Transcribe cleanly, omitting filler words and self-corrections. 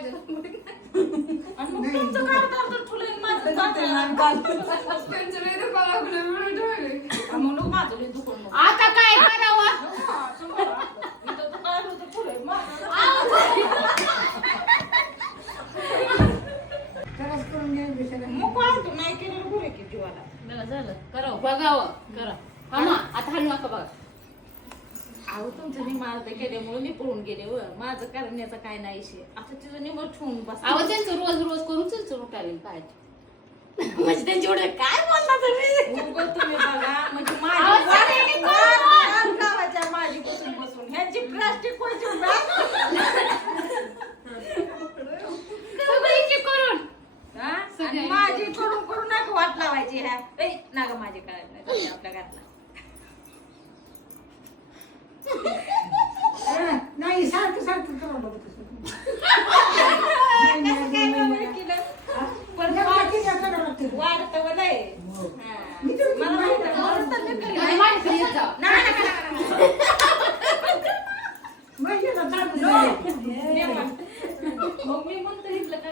पाहिजे आणि मग तुमचं काय तर तुला माझं त्यांचं लय दुखायला लागलं म्हणून ठेवले. मग नको माझं लय दुखून नको. आता काय करावं इथं तर काय होतं पुढे माझं मग काय तू नाही केलं पुढे की जीवाला बघा झालं करावं बघावं करा हा आता हलू नका बघा अहो तुमचं निमाळ गेल्यामुळे मी पळून गेले व माझं करण्याचा काय नाही विषय आता तिचं निमळ ठेवून बस अहो त्यांचं रोज रोज करून चुचून उठावेल काय म्हणजे त्यांची एवढं काय बोलला तुम्ही उगं तुम्ही बघा म्हणजे अहो, सगळ्यांनी करून. माझी माझी बसून बसून ह्यांची प्लास्टिक कोणची सगळ्यांची करून आणि माझी करून करून नका वाट लावायची ह्या नाग माझी करायला नाही आपल्या घरातला नाही सारखं सारखं करून बघत असतो. कसं काय बरं केलं? पण बाकी काय करावं लागतं? वाढतं व लय. मी तर मला माहित आहे, म्हणून तर मी केलं. आणि माझ्याकडे येत जा. नाही, नाही, नाही, नाही, नाही. म्हणजे ना चालू नो. नाही. देवा. मग मी म्हणतो इथलं का